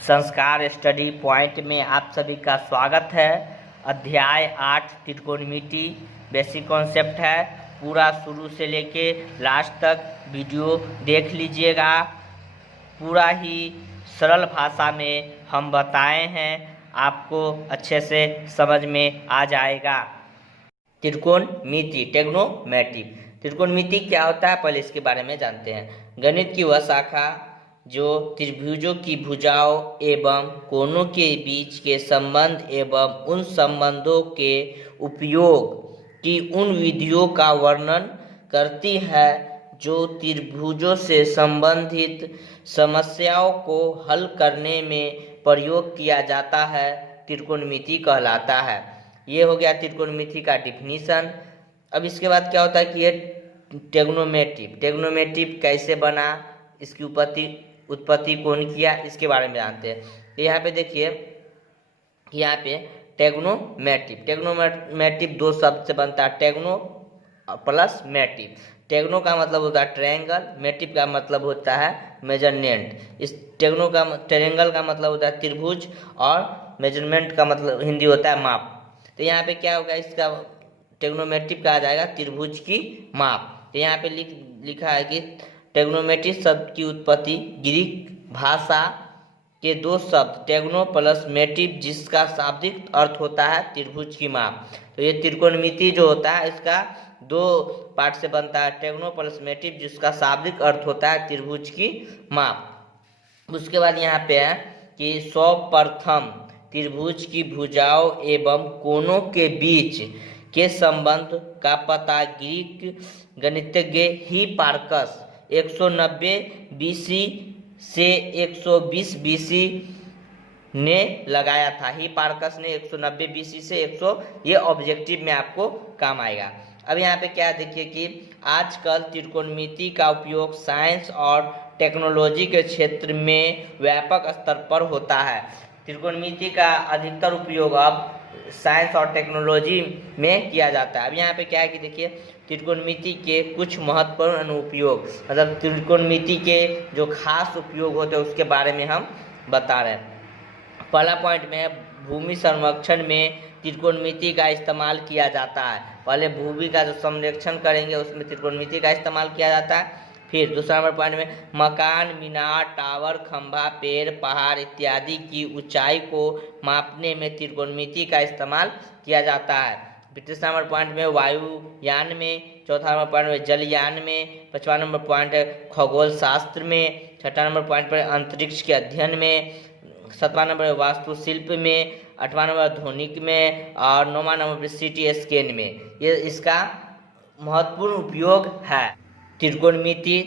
संस्कार study point में आप सभी का स्वागत है। अध्याय 8 त्रिकोणमिति बेसिक कॉन्सेप्ट है। पूरा शुरू से लेके लास्ट तक वीडियो देख लीजिएगा। पूरा ही सरल भाषा में हम बताए हैं, आपको अच्छे से समझ में आ जाएगा। त्रिकोणमिति ट्रिग्नोमेट्री। त्रिकोणमिति क्या होता है, पहले इसके बारे में जानते हैं। गणित की वह शाखा जो त्रिभुजों की भुजाओं एवं कोणों के बीच के संबंध एवं उन संबंधों के उपयोग की उन विधियों का वर्णन करती है जो त्रिभुजों से संबंधित समस्याओं को हल करने में प्रयोग किया जाता है, त्रिकोणमिति कहलाता है। ये हो गया त्रिकोणमिति का डिफिनीशन। अब इसके बाद क्या होता है कि ये ट्रिग्नोमेट्री कैसे बना, इसकी उत्पत्ति कौन किया, इसके बारे में जानते हैं। तो यहाँ पे देखिए, यहाँ पे ट्रिग्नोमेट्री दो शब्द से बनता है, टेग्नो प्लस मेटिव। टेग्नो का मतलब होता है ट्रायंगल, मेटिव का मतलब होता है मेजरमेंट। इस ट्रायंगल का मतलब होता है त्रिभुज और मेजरमेंट का मतलब हिंदी होता है माप। तो यहाँ पे क्या होगा, इसका ट्रिग्नोमेट्री कहा जाएगा त्रिभुज की माप। तो यहाँ पे लिखा है कि ट्रिग्नोमेट्री शब्द की उत्पत्ति ग्रीक भाषा के दो शब्द टेग्नो प्लस मेटिव, जिसका शाब्दिक अर्थ होता है त्रिभुज की माप। तो ये त्रिकोणमिति जो होता है इसका दो पार्ट से बनता है, टेग्नो प्लस मेटिव, जिसका शाब्दिक अर्थ होता है त्रिभुज की माप। उसके बाद यहाँ पे है कि सर्वप्रथम त्रिभुज की भुजाओं एवं कोणों के बीच के संबंध का पता ग्रीक गणितज्ञ हिपार्कस 190 बीसी से 120 बीसी ने लगाया था। हिपार्कस ने 190 बीसी से 100, ये ऑब्जेक्टिव में आपको काम आएगा। अब यहाँ पे क्या देखिए कि आजकल त्रिकोणमिति का उपयोग साइंस और टेक्नोलॉजी के क्षेत्र में व्यापक स्तर पर होता है। त्रिकोणमिति का अधिकतर उपयोग अब साइंस और टेक्नोलॉजी में किया जाता है। अब यहाँ पे क्या है कि देखिए, त्रिकोणमिति के कुछ महत्वपूर्ण अनुप्रयोग, मतलब त्रिकोणमिति के जो खास उपयोग होते हैं उसके बारे में हम बता रहे हैं। पहला पॉइंट में भूमि संरक्षण में त्रिकोणमिति का इस्तेमाल किया जाता है। पहले भूमि का जो संरक्षण करेंगे उसमें त्रिकोणमिति का इस्तेमाल किया जाता है। फिर दूसरा नंबर पॉइंट में मकान, मीनार, टावर, खंभा, पेड़, पहाड़ इत्यादि की ऊंचाई को मापने में त्रिकोणमिति का इस्तेमाल किया जाता है। तीसरा नंबर पॉइंट में वायुयान में, चौथा नंबर पॉइंट में जलयान में, पांचवा नंबर पॉइंट खगोल शास्त्र में, छठा नंबर पॉइंट पर अंतरिक्ष के अध्ययन में, सातवां नंबर वास्तुशिल्प में, आठवां नंबर ध्वनिक में और नौवां नंबर पर सिटी स्कैन में। ये इसका महत्वपूर्ण उपयोग है। त्रिकोणमिति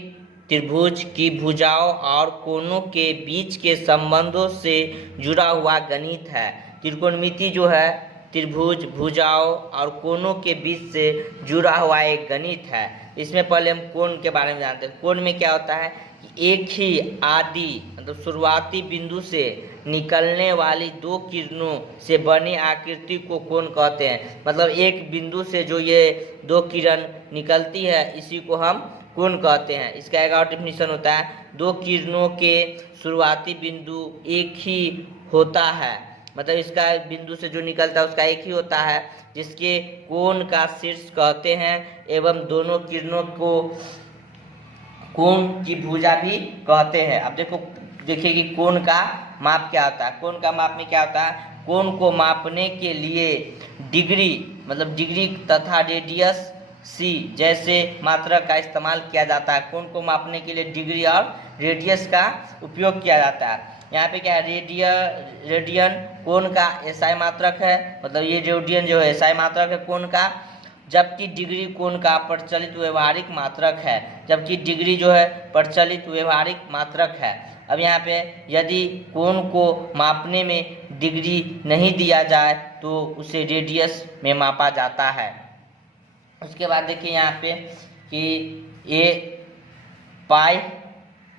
त्रिभुज की भुजाओं और कोणों के बीच के संबंधों से जुड़ा हुआ गणित है। त्रिकोणमिति जो है त्रिभुज, भुजाओं और कोणों के बीच से जुड़ा हुआ एक गणित है। इसमें पहले हम कोण के बारे में जानते हैं। कोण में क्या होता है कि एक ही आदि मतलब शुरुआती बिंदु से निकलने वाली दो किरणों से बनी आकृति को कोण कहते हैं। मतलब एक बिंदु से जो ये दो किरण निकलती है इसी को हम कोण कहते हैं। इसका एक और डेफिनेशन होता है, दो किरणों के शुरुआती बिंदु एक ही होता है, मतलब इसका बिंदु से जो निकलता है उसका एक ही होता है, जिसके कोण का शीर्ष कहते हैं एवं दोनों किरणों को कोण की भुजा भी कहते हैं। अब देखिए कि कोण का माप क्या होता है। कोण का माप में क्या होता है, कोण को मापने के लिए डिग्री मतलब डिग्री तथा रेडियस सी जैसे मात्रक का इस्तेमाल किया जाता है। कोण को मापने के लिए डिग्री और रेडियस का उपयोग किया जाता है। यहाँ पे क्या है, रेडियन कोण का एसआई मात्रक है, मतलब ये रेडियन जो है एसआई मात्रक है कोण का, जबकि डिग्री कोण का प्रचलित व्यवहारिक मात्रक है, जबकि डिग्री जो है प्रचलित व्यवहारिक मात्रक है। अब यहाँ पे यदि कोण को मापने में डिग्री नहीं दिया जाए तो उसे रेडियस में मापा जाता है। उसके बाद देखिए यहाँ पे कि ये पाई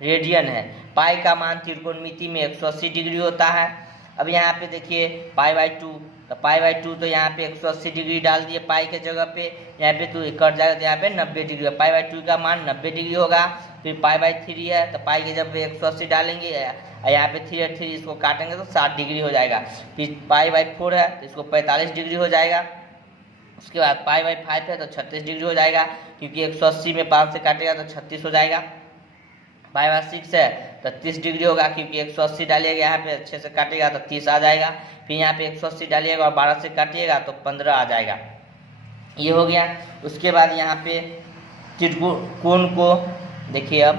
रेडियन है। पाई का मान त्रिकोणमिति में 180 डिग्री होता है। अब यहाँ पे देखिए पाई/2 तो π/2 तो यहाँ पे 180 डिग्री डाल दिए पाई के जगह पे, यहाँ पे तो कट जाएगा तो यहाँ पे 90 डिग्री, π/2 का मान 90 डिग्री होगा। फिर π/3 है तो पाई के जब 180 डालेंगे, यहाँ पे 3 और 3 इसको काटेंगे तो 60 डिग्री हो जाएगा। फिर π/4 है तो इसको 45 डिग्री हो जाएगा। उसके बाद π/5 है तो 36 डिग्री हो जाएगा, क्योंकि 180 में 5 से काटेगा तो 36 हो जाएगा। π/6 है तो 30 डिग्री होगा, क्योंकि 180 डालिएगा यहाँ पे 6 से काटेगा तो 30 आ जाएगा। फिर यहाँ पे 180 डालिएगा और 12 से काटिएगा तो 15 आ जाएगा। ये हो गया। उसके बाद यहाँ पे कोण को देखिए, अब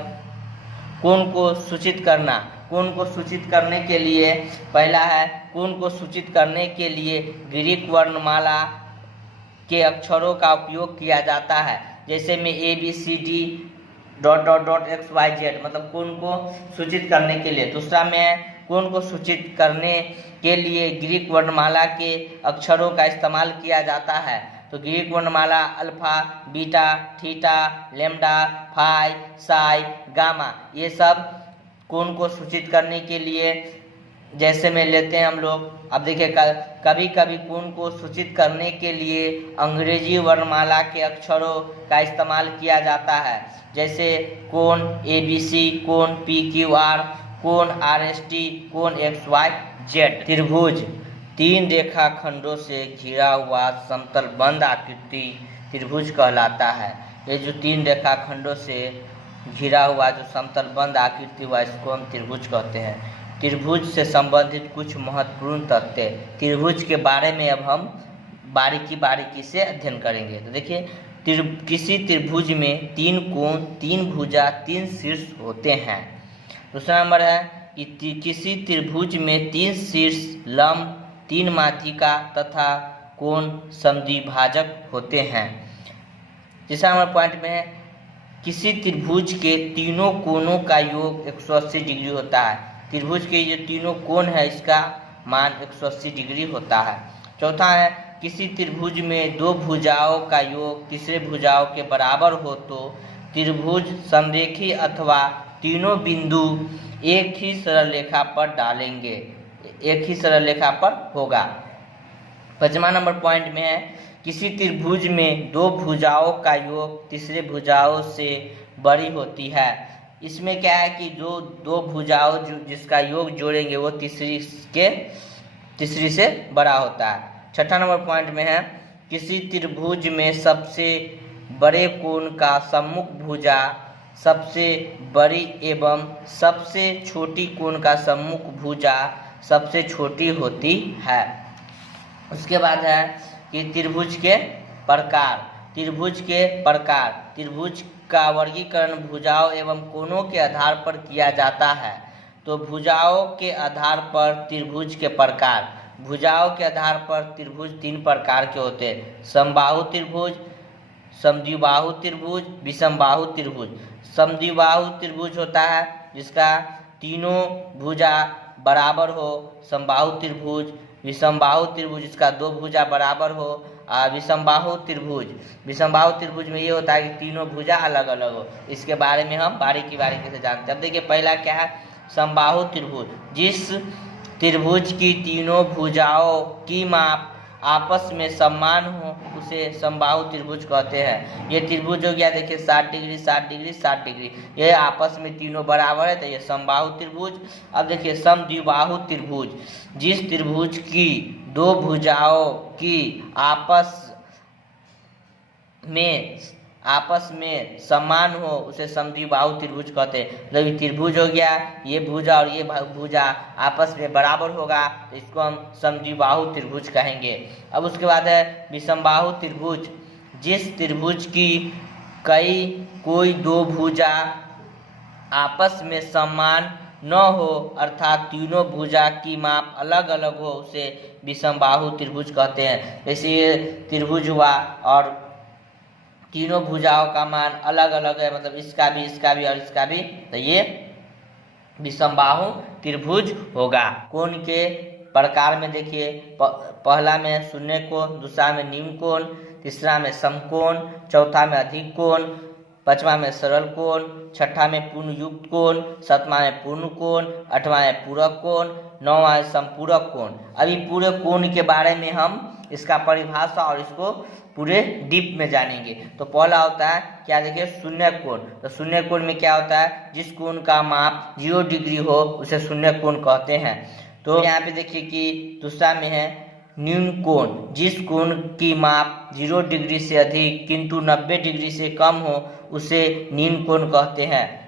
कोण को सूचित करना। कोण को सूचित करने के लिए पहला है, कोण को सूचित करने के लिए ग्रीक वर्णमाला के अक्षरों का उपयोग किया जाता है, जैसे में ABCD ... XYZ, मतलब कोण को सूचित करने के लिए। दूसरा में है, कोण को सूचित करने के लिए ग्रीक वर्णमाला के अक्षरों का इस्तेमाल किया जाता है। तो ग्रीक वर्णमाला alpha, beta, theta, lambda, phi, psi, gamma, ये सब कोण को सूचित करने के लिए जैसे में लेते हैं हम लोग। अब देखिए, कभी कभी कोण को सूचित करने के लिए अंग्रेजी वर्णमाला के अक्षरों का इस्तेमाल किया जाता है, जैसे कोण ABC, कोण PQR, कोण RST, कोण XYZ। त्रिभुज 3 रेखाखंडों से घिरा हुआ समतल बंद आकृति त्रिभुज कहलाता है। ये जो 3 रेखाखंडों से घिरा हुआ जो समतल बंद आकृति हुआ, इसको हम त्रिभुज कहते हैं। त्रिभुज से संबंधित कुछ महत्वपूर्ण तथ्य, त्रिभुज के बारे में अब हम बारीकी से अध्ययन करेंगे। तो देखिए, किसी त्रिभुज में 3 कोण, 3 भुजा, 3 शीर्ष होते हैं। दूसरा नंबर है कि किसी त्रिभुज में 3 शीर्ष, लंब, 3 माध्यिका तथा कोण समद्विभाजक होते हैं। तीसरा नंबर पॉइंट में है, किसी त्रिभुज के तीनों कोणों का योग 180 डिग्री होता है। त्रिभुज के जो तीनों कोण है, इसका मान 180 डिग्री होता है। चौथा है, किसी त्रिभुज में 2 भुजाओं का योग तीसरे भुजाओं के बराबर हो तो त्रिभुज समरेखी अथवा तीनों बिंदु एक ही सरल रेखा पर डालेंगे, एक ही सरल रेखा पर होगा। 5वां नंबर पॉइंट में है, किसी त्रिभुज में 2 भुजाओं का योग तीसरे भुजाओं से बड़ी होती है। इसमें क्या है कि जो 2 भुजाओं जिसका योग जोड़ेंगे वो तीसरी से बड़ा होता है। 6वां नंबर पॉइंट में है, किसी त्रिभुज में सबसे बड़े कोण का सम्मुख भुजा सबसे बड़ी एवं सबसे छोटी कोण का सम्मुख भुजा सबसे छोटी होती है। उसके बाद है कि त्रिभुज के प्रकार। त्रिभुज का वर्गीकरण भुजाओं एवं कोणों के आधार पर किया जाता है। तो भुजाओं के आधार पर त्रिभुज के प्रकार। भुजाओं के आधार पर त्रिभुज 3 प्रकार के होते हैं, समबाहु त्रिभुज, समद्विबाहु त्रिभुज, विषमबाहु त्रिभुज। समद्विबाहु त्रिभुज होता है जिसका तीनों भुजा बराबर हो, समबाहु त्रिभुज। विषमबाहु त्रिभुज जिसका 2 भुजा बराबर हो। विषमबाहु त्रिभुज में ये होता है कि तीनों भुजा अलग अलग हो। इसके बारे में हम बारीकी से जानते हैं। अब देखिए, पहला क्या है, समबाहु त्रिभुज। जिस त्रिभुज की तीनों भुजाओं की माप आपस में समान हो उसे समबाहु त्रिभुज कहते हैं। ये त्रिभुज हो गया, देखिए 60 डिग्री 60 डिग्री 60 डिग्री, ये आपस में तीनों बराबर है तो ये समबाहु त्रिभुज। अब देखिए, समद्विबाहु त्रिभुज। जिस त्रिभुज की 2 भुजाओं की आपस में समान हो उसे समद्विबाहु त्रिभुज कहते हैं। मतलब त्रिभुज हो गया, ये भुजा और ये भुजा आपस में बराबर होगा तो इसको हम समद्विबाहु त्रिभुज कहेंगे। अब उसके बाद है विषमबाहु त्रिभुज। जिस त्रिभुज की कोई 2 भुजा आपस में समान न हो अर्थात तीनों भुजा की माप अलग अलग हो उसे विषमबाहु त्रिभुज कहते हैं। जैसे ये त्रिभुज हुआ और तीनों भुजाओं का मान अलग अलग है, मतलब इसका भी और इसका भी, तो ये विषमबाहु त्रिभुज होगा। कोण के प्रकार में देखिए, पहला में शून्य कोण, दूसरा में निम्न कोण, तीसरा में समकोण, चौथा में अधिक कोण, पांचवा में सरल कोण, छठा में पूर्ण युक्त कोण, सातवां में पूर्ण कोण, आठवां में पूरक कोण, नौवां है संपूरक कोण। अभी पूरे कोण के बारे में हम इसका परिभाषा और इसको पूरे डीप में जानेंगे। तो पहला होता है क्या, देखिए शून्य कोण। तो शून्य कोण में क्या होता है, जिस कोण का माप 0 डिग्री हो उसे शून्य कोण कहते हैं। तो यहाँ पे देखिए कि दूसरा में है न्यून कोण, जिस कोण की माप 0 डिग्री से अधिक किंतु 90 डिग्री से कम हो उसे न्यून कोण कहते हैं।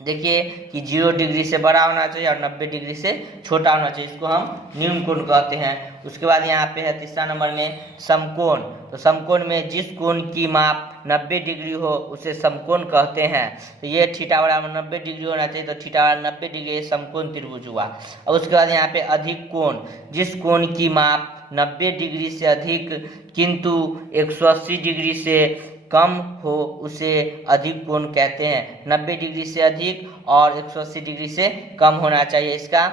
देखिए कि 0 डिग्री से बड़ा होना चाहिए और 90 डिग्री से छोटा होना चाहिए, इसको हम न्यून कोण कहते हैं। उसके बाद यहाँ पे है तीसरा नंबर में समकोण। तो समकोण में जिस कोण की माप 90 डिग्री हो उसे समकोण कहते हैं। तो ये थीटा बराबर 90 डिग्री होना चाहिए, तो थीटा बराबर 90 डिग्री समकोण त्रिभुज हुआ। और उसके बाद यहाँ पे अधिक कोण, जिस कोण की माप 90 डिग्री से अधिक किंतु 180 डिग्री से कम हो उसे अधिक कोण कहते हैं। 90 डिग्री से अधिक और 180 डिग्री से कम होना चाहिए, इसका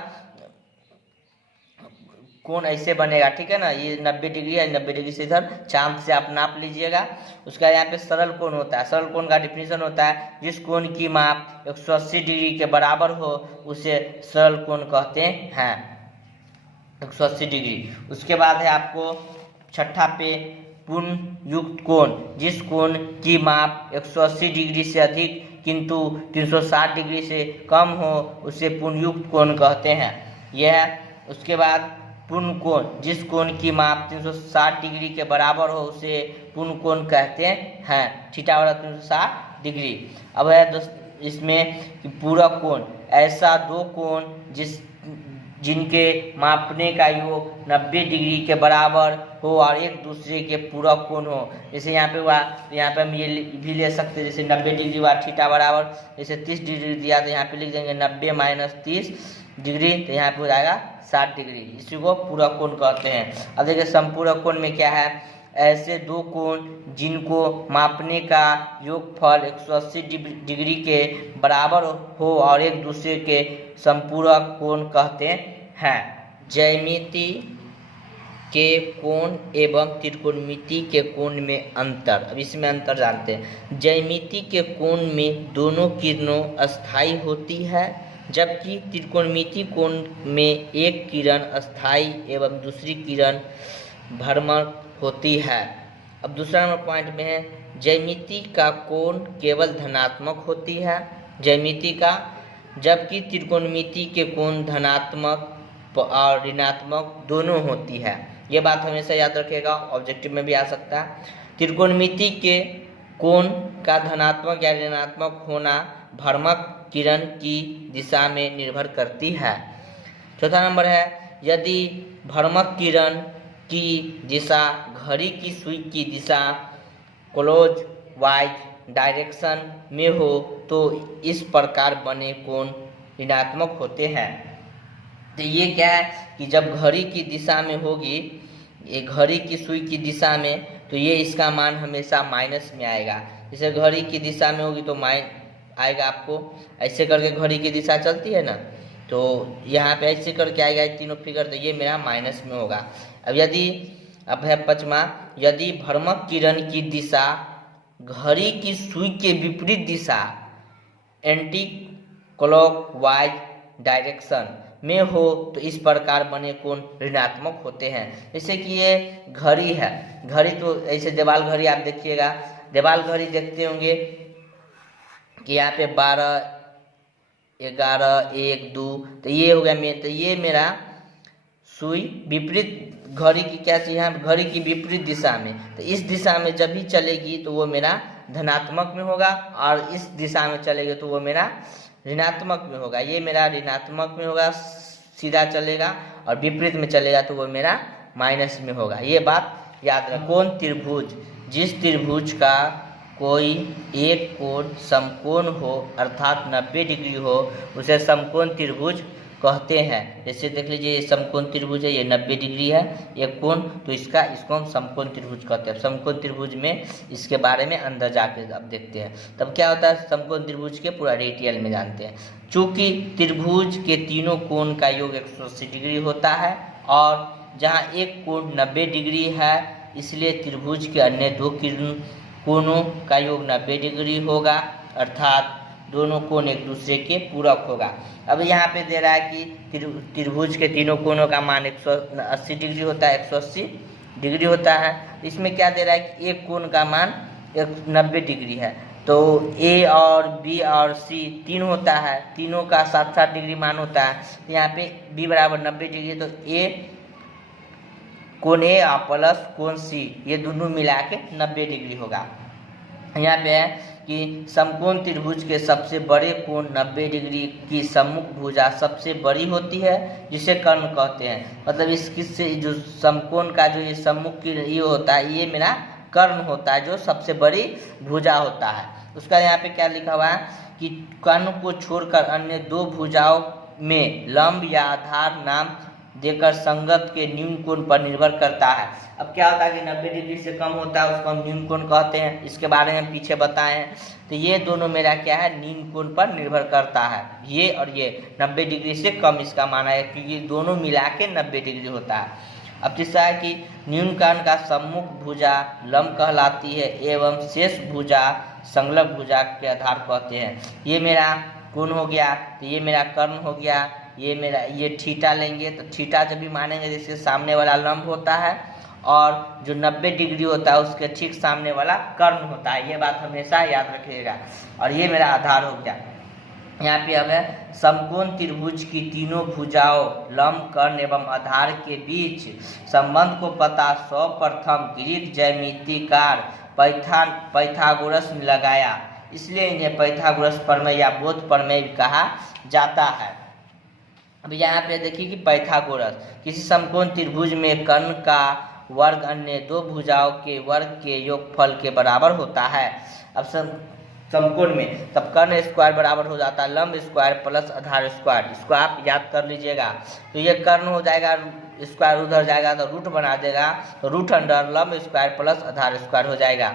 कोण ऐसे बनेगा, ठीक है ना। ये 90 डिग्री है, 90 डिग्री से इधर चांद से आप नाप लीजिएगा। उसका यहाँ पे सरल कोण होता है। सरल कोण का डिफिनीशन होता है जिस कोण की माप 180 डिग्री के बराबर हो उसे सरल कोण कहते हैं, 180 डिग्री। उसके बाद है आपको छठा पे पूर्ण युक्त कोण, जिस कोण की माप 180 डिग्री से अधिक किंतु 360 डिग्री से कम हो उसे पूर्ण युक्त कोण कहते हैं, यह। उसके बाद पूर्ण कोण, जिस कोण की माप 360 डिग्री के बराबर हो उसे पूर्ण कोण कहते हैं, थीटा बराबर 360 डिग्री। अब है इसमें पूरक कोण, ऐसा दो कोण जिनके मापने का योग 90 डिग्री के बराबर हो और एक दूसरे के पूरक कोण हो। जैसे यहाँ पे हुआ, यहाँ पे हम ये भी ले सकते हैं, जैसे 90 डिग्री हुआ थीटा बराबर, जैसे 30 डिग्री दिया तो यहाँ पे लिख देंगे 90 माइनस 30 डिग्री, तो यहाँ पे हो जाएगा 60 डिग्री, इसी को पूरक कोण कहते हैं। अब देखिए संपूरक कोण में क्या है, ऐसे दो कोण जिनको मापने का योगफल 180 डिग्री के बराबर हो और एक दूसरे के संपूरक कोण कहते हैं। ज्यामिति के कोण एवं त्रिकोणमिति के कोण में अंतर। अब इसमें अंतर जानते हैं। ज्यामिति के कोण में दोनों किरणों अस्थायी होती है, जबकि त्रिकोणमिति कोण में एक किरण अस्थायी एवं दूसरी किरण भ्रमण होती है। अब दूसरा नंबर पॉइंट में है ज्यामिति का कोण केवल धनात्मक होती है, ज्यामिति का, जबकि त्रिकोणमिति के कोण धनात्मक और ऋणात्मक दोनों होती है। ये बात हमेशा याद रखिएगा, ऑब्जेक्टिव में भी आ सकता है। त्रिकोणमिति के कोण का धनात्मक या ऋणात्मक होना भ्रामक किरण की दिशा में निर्भर करती है। चौथा नंबर है यदि भ्रामक किरण की दिशा घड़ी की सुई की दिशा क्लॉक वाइज डायरेक्शन में हो तो इस प्रकार बने कोण ऋणात्मक होते हैं। तो ये क्या है कि जब घड़ी की दिशा में होगी, ये घड़ी की सुई की दिशा में, तो ये इसका मान हमेशा माइनस में आएगा। जैसे घड़ी की दिशा में होगी तो आएगा, आपको ऐसे करके घड़ी की दिशा चलती है ना, तो यहाँ पे ऐसे करके आएगा तीनों फिगर, तो ये मेरा माइनस में होगा। अब है पांचवा, यदि भ्रामक किरण की दिशा घड़ी की सुई के विपरीत दिशा एंटी क्लॉक वाइज डायरेक्शन में हो तो इस प्रकार बने कोण ऋणात्मक होते हैं। जैसे कि ये घड़ी है, घड़ी तो ऐसे देवाल घड़ी आप देखिएगा, देवाल घड़ी देखते होंगे कि यहाँ पे 12, 11, 1, 2, तो ये हो गया तो ये मेरा सुई विपरीत घड़ी की क्या चीज है, घड़ी की विपरीत दिशा में, तो इस दिशा में जब भी चलेगी तो वो मेरा धनात्मक में होगा और इस दिशा में चलेगी तो वो मेरा ऋणात्मक में होगा। ये मेरा ऋणात्मक में होगा, सीधा चलेगा, और विपरीत में चलेगा तो वो मेरा माइनस में होगा। ये बात याद रखो। कोण त्रिभुज, जिस त्रिभुज का कोई एक कोण समकोण हो अर्थात 90 डिग्री हो उसे समकोण त्रिभुज कहते हैं। जैसे देख लीजिए ये समकोण त्रिभुज है, ये 90 डिग्री है ये कोण, तो इसको हम समकोण त्रिभुज कहते हैं। समकोण त्रिभुज में इसके बारे में अंदर जाके अब देखते हैं, तब क्या होता है समकोण त्रिभुज के पूरा डिटेल में जानते हैं। चूंकि त्रिभुज के तीनों कोण का योग 180 डिग्री होता है और जहाँ एक कोण 90 डिग्री है, इसलिए त्रिभुज के अन्य दो कोणों का योग 90 डिग्री होगा, अर्थात दोनों कोण एक दूसरे के पूरक होगा। अब यहाँ पे दे रहा है कि त्रिभुज के तीनों कोणों का मान 180 डिग्री होता है, 180 डिग्री होता है। इसमें क्या दे रहा है कि एक कोण का मान 90 डिग्री है, तो ए और बी और सी तीन होता है, तीनों का 60 डिग्री मान होता है। यहाँ पे बी बराबर 90 डिग्री, तो ए कोण ए प्लस कोण सी ये दोनों मिला के 90 डिग्री होगा। यहाँ पे है कि समकोण त्रिभुज के सबसे बड़े कोण 90 डिग्री की सम्मुख भुजा सबसे बड़ी होती है, जिसे कर्ण कहते हैं। मतलब इससे जो समकोण का जो ये सम्मुख की ये होता है, ये मेरा कर्ण होता है, जो सबसे बड़ी भुजा होता है। उसका यहाँ पे क्या लिखा हुआ है कि कर्ण को छोड़कर अन्य दो भुजाओं में लंब या आधार नाम देकर संगत के न्यून कोण पर निर्भर करता है। अब क्या होता है कि 90 डिग्री से कम होता है उसको हम न्यून कोण कहते हैं, इसके बारे में पीछे बताए हैं। तो ये दोनों मेरा क्या है, न्यून कोण पर निर्भर करता है, ये और ये 90 डिग्री से कम इसका माना है, क्योंकि दोनों मिला के 90 डिग्री होता है। अब तीसरा है कि न्यून कर्ण का सम्मुख भुजा लंब कहलाती है एवं शेष भुजा संलग्न भुजा के आधार कहते हैं। ये मेरा कोण हो गया, तो ये मेरा कर्ण हो गया, ये मेरा ये थीटा लेंगे, तो थीटा जब भी मानेंगे जिसके सामने वाला लंब होता है और जो 90 डिग्री होता है उसके ठीक सामने वाला कर्ण होता है, ये बात हमेशा याद रखिएगा। और ये मेरा आधार हो गया। यहाँ पे हमें समकोण त्रिभुज की तीनों भुजाओं लंब कर्ण एवं आधार के बीच संबंध को पता सर्वप्रथम ग्रीक ज्यामितिकार पाइथागोरस ने लगाया, इसलिए इन्हें पाइथागोरस प्रमेय या बोध प्रमेय कहा जाता है। अब यहाँ पे देखिए कि पाइथागोरस किसी समकोण त्रिभुज में कर्ण का वर्ग अन्य दो भुजाओं के वर्ग के योगफल के बराबर होता है। अब समकोण में तब कर्ण स्क्वायर बराबर हो जाता है लंब स्क्वायर प्लस आधार स्क्वायर, इसको आप याद कर लीजिएगा। तो ये कर्ण हो जाएगा, स्क्वायर उधर जाएगा तो रूट बना देगा, तो रूट अंडर लंब स्क्वायर प्लस आधार स्क्वायर हो जाएगा।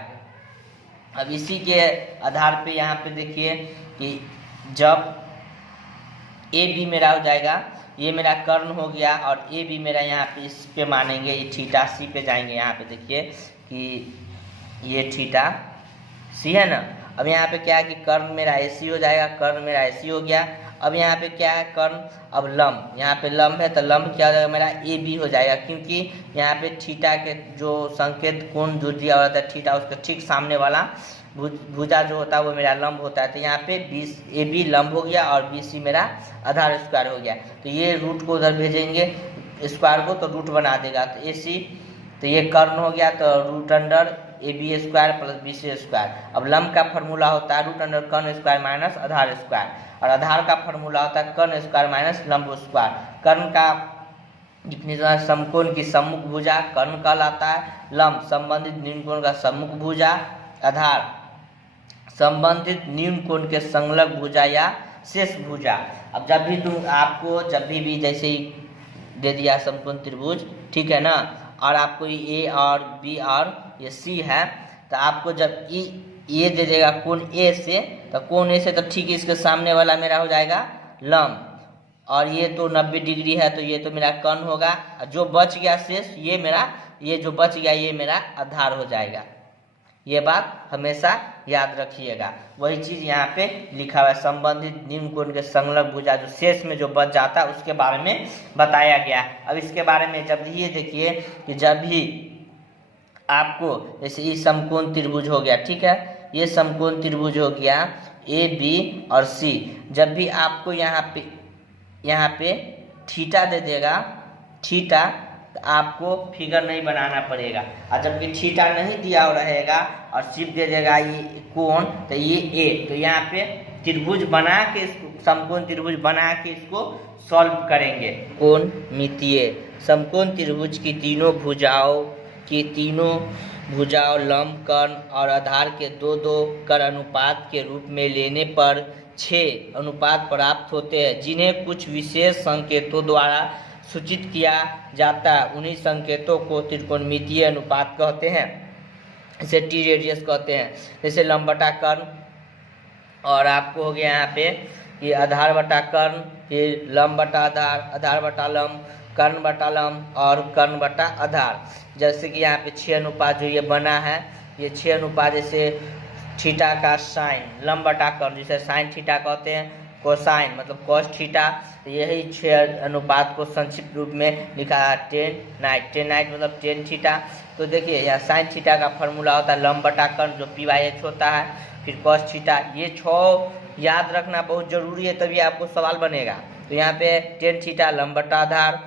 अब इसी के आधार पे यहाँ पे देखिए कि जब ए बी मेरा हो जाएगा, ये मेरा कर्ण हो गया, और ए बी मेरा यहाँ पे इस पे मानेंगे, ये थीटा सी पे जाएंगे। यहाँ पे देखिए कि ये थीटा सी है ना। अब यहाँ पे क्या है कि कर्ण मेरा ए सी हो जाएगा, कर्ण मेरा ए सी हो गया। अब यहाँ पे क्या है कर्ण, अब लंब, यहाँ पे लंब है तो लंब क्या हो जाएगा मेरा ए बी हो जाएगा, क्योंकि यहाँ पे थीटा के जो संकेत कोण जो दिया हुआ था थीटा उसका ठीक सामने वाला भुजा जो होता है वो मेरा लंब होता है। तो यहाँ पे ए बी लंब हो गया और बी सी मेरा आधार स्क्वायर हो गया। तो ये रूट को उधर भेजेंगे स्क्वायर को, तो रूट बना देगा, तो ए सी, तो ये कर्ण हो गया, तो root under A B square plus B C square. अब लंब का फॉर्मूला होता है रूट अंडर कर्ण स्क्वायर माइनस आधार स्क्वायर, और आधार का फॉर्मूला होता है कर्ण स्क्वायर माइनस लंब स्क्वायर। कर्ण का जितनी समकोण की सम्मुख भुजा कर्ण कहलाता है, लंब संबंधित न्यून कोण का सम्मुख भुजा, आधार संबंधित न्यून कोण के संलग्न भुजा या शेष भुजा। अब जब भी तुम आपको जब भी जैसे ही दे दिया समकोण त्रिभुज, ठीक है ना, और आपको ए और बी और ये सी है, तो आपको जब ये दे देगा कोण ए से, तो कोण ए से तो ठीक इसके सामने वाला मेरा हो जाएगा लंब, और ये तो 90 डिग्री है तो ये तो मेरा कर्ण होगा, जो बच गया शेष ये मेरा, ये जो बच गया ये मेरा आधार हो जाएगा। ये बात हमेशा याद रखिएगा। वही चीज यहाँ पे लिखा हुआ है, संबंधित निम्न कोण के संलग्न भुजा जो शेष में जो बच जाता है उसके बारे में बताया गया। अब इसके बारे में जब ये देखिए कि जब भी आपको जैसे ये समकोण त्रिभुज हो गया, ठीक है, ये समकोण त्रिभुज हो गया ए बी और सी, जब भी आपको यहाँ पे थीटा दे देगा, थीटा, तो आपको फिगर नहीं बनाना पड़ेगा। और जबकि थीटा नहीं दिया रहेगा और सिर्फ दे देगा ये कोण, तो ये ए, तो यहाँ पे त्रिभुज बना के समकोण त्रिभुज बना के इसको सॉल्व करेंगे। कोण मितीय समकोण त्रिभुज की तीनों भुजाओं लंब कर्ण और आधार के दो कर अनुपात के रूप में लेने पर 6 अनुपात प्राप्त होते हैं, जिन्हें कुछ विशेष संकेतों द्वारा सूचित किया जाता है। उन्हीं संकेतों को त्रिकोणमितीय अनुपात कहते हैं, इसे टी रेडियस कहते हैं। जैसे लंब बटा कर्ण, और आपको हो गया यहाँ पे ये आधार बटा कर्ण, फिर लंब बटा आधार, आधार बटा लंब, कर्ण बटा लंब और कर्ण बटा आधार। जैसे कि यहाँ पे 6 अनुपात जो ये बना है, ये 6 अनुपात, जैसे थीटा का साइन लंब बटा कर्ण, जिसे साइन थीटा कहते हैं, कोसाइन मतलब कॉस थीटा। यही 6 अनुपात को संक्षिप्त रूप में लिखा है 10/9 मतलब 10 थीटा। तो देखिए यहाँ साइन थीटा का फॉर्मूला होता है लंब बटा कर्ण जो p/h होता है, फिर कॉस थीटा। ये 6 याद रखना बहुत जरूरी है, तभी आपको सवाल बनेगा। तो यहाँ पे 10 थीटा लंब बटा आधार,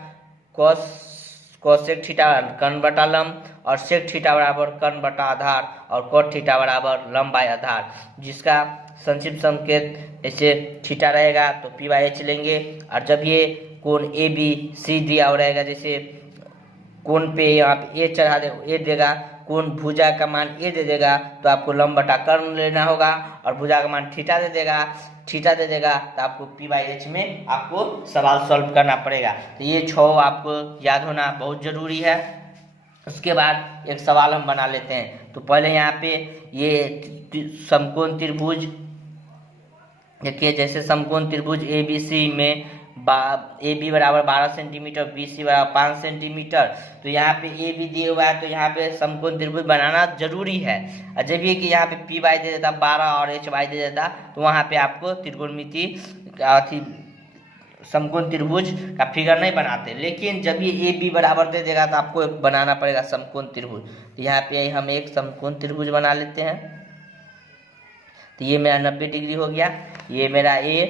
कोसेक थीटा कर्ण बटा लंब, और सेक थीटा बराबर कर्ण बटा आधार, और कोट थीटा बराबर लंब बाय आधार, जिसका संक्षिप्त संकेत ऐसे थीटा रहेगा तो p/h लेंगे। और जब ये कोण ए बी सी दिया हुआ रहेगा, जैसे कोण पे यहाँ पे ए चढ़ा दे, ए देगा, कोण भुजा का मान ए दे देगा तो आपको लंब बटा कर्ण लेना होगा, और भुजा का मान थीटा दे देगा तो आपको p/h में आपको सवाल सॉल्व करना पड़ेगा। तो ये 6 आपको याद होना बहुत जरूरी है। उसके बाद एक सवाल हम बना लेते हैं। तो पहले यहाँ पे ये समकोण त्रिभुज देखिए, जैसे समकोण त्रिभुज ABC में ए बी बराबर 12 सेंटीमीटर, बी सी बराबर 5 सेंटीमीटर। तो यहाँ पे ए बी दिया हुआ है, तो यहाँ पे समकोण त्रिभुज बनाना जरूरी है। और जब ये कि यहाँ पे पी वाई दे देता 12 और एच वाई दे देता, तो वहाँ पे आपको त्रिकोणमिति समकोण त्रिभुज का फिगर नहीं बनाते। लेकिन जब ये ए बी बराबर दे देगा तो आपको बनाना पड़ेगा समकोण त्रिभुज। तो यहाँ पे हम एक समकोण त्रिभुज बना लेते हैं। तो ये मेरा 90 डिग्री हो गया, ये मेरा ए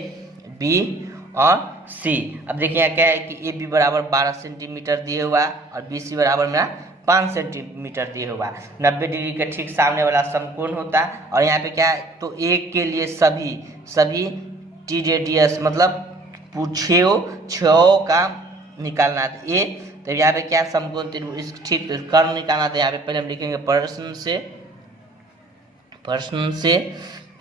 बी और सी। अब देखिए यहाँ क्या है कि ए बी बराबर 12 सेंटीमीटर दिए हुआ और बी सी बराबर मेरा 5 सेंटीमीटर दिए हुआ। 90 डिग्री के ठीक सामने वाला समकोण होता है। और यहाँ पे क्या है, तो एक के लिए सभी टी रेडियस मतलब छो का निकालना है। ए तो यहाँ पे क्या समकोण त्रिभुज ठीक कर्ण निकालना था। यहाँ पे पहले हम लिखेंगे प्रश्न से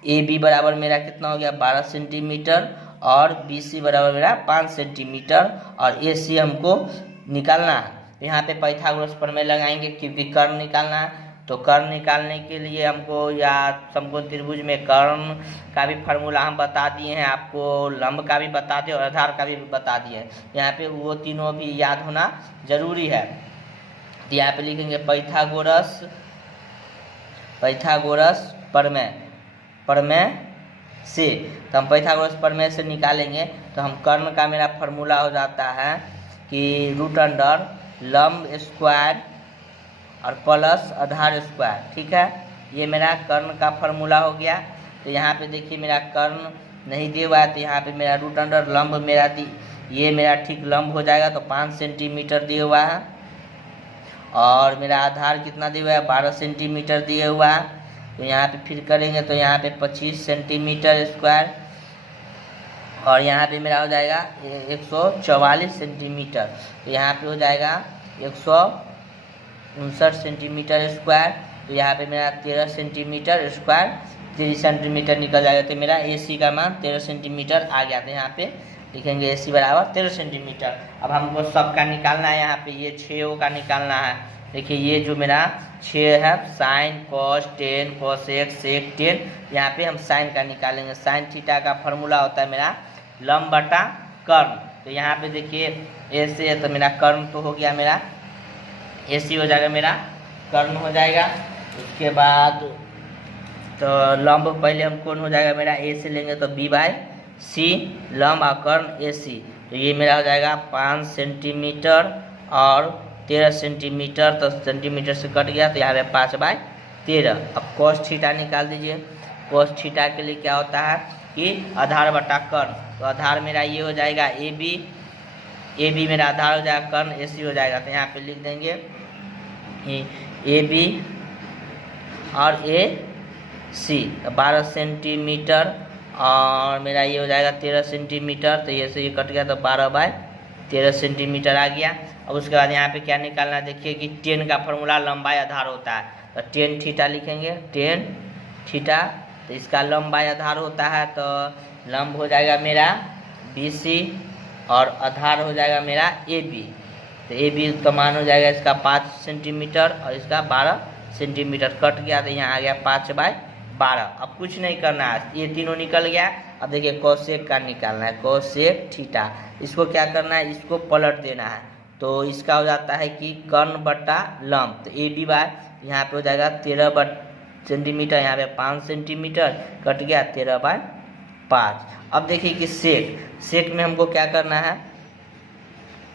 ए बी बराबर मेरा कितना हो गया 12 सेंटीमीटर और बी सी बराबर मेरा 5 सेंटीमीटर और ए सी हमको निकालना है। यहाँ पे पाइथागोरस प्रमेय लगाएंगे क्योंकि कर्ण निकालना है। तो कर्ण निकालने के लिए हमको या समकोण त्रिभुज में कर्ण का भी फार्मूला हम बता दिए हैं, आपको लंब का भी बता दिए और आधार का भी बता दिए हैं। यहाँ पे वो तीनों भी याद होना जरूरी है। तो यहाँ पे लिखेंगे पाइथागोरस प्रमेय से। तो हम पाइथागोरस प्रमेय से निकालेंगे तो हम कर्ण का मेरा फार्मूला हो जाता है कि √अंडर लंब स्क्वायर और प्लस आधार स्क्वायर। ठीक है, ये मेरा कर्ण का फार्मूला हो गया। तो यहाँ पे देखिए मेरा कर्ण नहीं दिया हुआ है, तो यहाँ पे मेरा √अंडर लंब मेरा ये मेरा ठीक लंब हो जाएगा, तो 5 सेंटीमीटर दिया हुआ है। और मेरा आधार कितना दिया हुआ है 12 सेंटीमीटर दिया हुआ है। तो यहाँ पे फिर करेंगे तो यहाँ पे 25 सेंटीमीटर स्क्वायर और यहाँ पे मेरा हो जाएगा 144 सेंटीमीटर। तो यहाँ पे हो जाएगा 159 सेंटीमीटर स्क्वायर। तो यहाँ पे मेरा 13 सेंटीमीटर स्क्वायर 3 सेंटीमीटर निकल जाएगा। तो मेरा AC का मान 13 सेंटीमीटर आ गया। तो यहाँ पे लिखेंगे AC बराबर 13 सेंटीमीटर। अब हमको सबका निकालना है, यहाँ पे ये 6 का निकालना है। देखिए ये जो मेरा 6 है साइन कॉस 10 कोसेक सेक 10, यहाँ पे हम साइन का निकालेंगे। साइन थीटा का फार्मूला होता है मेरा लंब बटा कर्ण। तो यहाँ पे देखिए ए से है तो मेरा कर्ण तो हो गया, मेरा AC हो जाएगा, मेरा कर्ण हो जाएगा। उसके बाद तो लंब पहले हम कौन हो जाएगा मेरा A से लेंगे तो B/C लंब और कर्ण AC। तो ये मेरा हो जाएगा 5 सेंटीमीटर और 13 सेंटीमीटर। तो सेंटीमीटर से कट गया तो यहाँ पे 5/13। अब cos थीटा निकाल दीजिए। cos थीटा के लिए क्या होता है कि आधार बटा कर्ण। तो आधार मेरा ये हो जाएगा AB मेरा आधार हो जाएगा, कर्ण AC हो जाएगा। तो यहाँ पे लिख देंगे AB और AC 12 सेंटीमीटर और मेरा ये हो जाएगा 13 सेंटीमीटर। तो ये से ये कट गया तो 12/13 सेंटीमीटर आ गया। अब उसके बाद यहाँ पे क्या निकालना है, देखिए कि 10 का फार्मूला लंबाई आधार होता है। तो 10 थीटा लिखेंगे, 10 थीटा। तो इसका लंबाई आधार होता है, तो लंब हो जाएगा मेरा BC और आधार हो जाएगा मेरा AB। तो AB का मान हो जाएगा इसका 5 सेंटीमीटर और इसका 12 सेंटीमीटर। कट गया तो यहाँ आ गया 5/12। अब कुछ नहीं करना है, ये तीनों निकल गया। अब देखिए कोसेक का निकालना है, कोसेक थीटा। इसको क्या करना है, इसको पलट देना है। तो इसका हो जाता है कि कर्ण बटा लंब। तो AB बाय यहाँ पे हो जाएगा सेंटीमीटर, यहाँ पे 5 सेंटीमीटर, कट गया 13/5। अब देखिए कि सेक में हमको क्या करना है,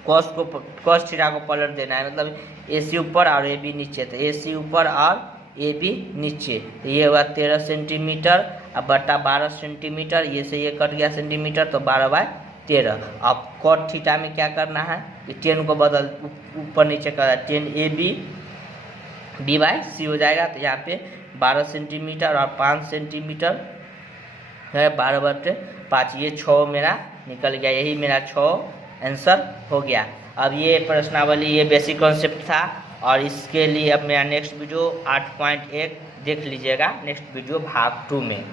cos थीटा को पलट देना है, मतलब AC ऊपर और AB नीचे, तो AC ऊपर और AB नीचे, तो ये हुआ 13 सेंटीमीटर अब बटा 12 सेंटीमीटर, ये से ये कट गया सेंटीमीटर, तो 12/13। अब cot थीटा में क्या करना है कि 10 को बदल ऊपर नीचे कर 10 AB B/C हो जाएगा, तो यहाँ पे 12 सेंटीमीटर और 5 सेंटीमीटर है, 12/5, ये 6 मेरा निकल गया, यही मेरा 6 आंसर हो गया। अब ये प्रश्नावली, ये बेसिक कॉन्सेप्ट था, और इसके लिए अब मेरा नेक्स्ट वीडियो 8.1 देख लीजिएगा, नेक्स्ट वीडियो भाग 2 में।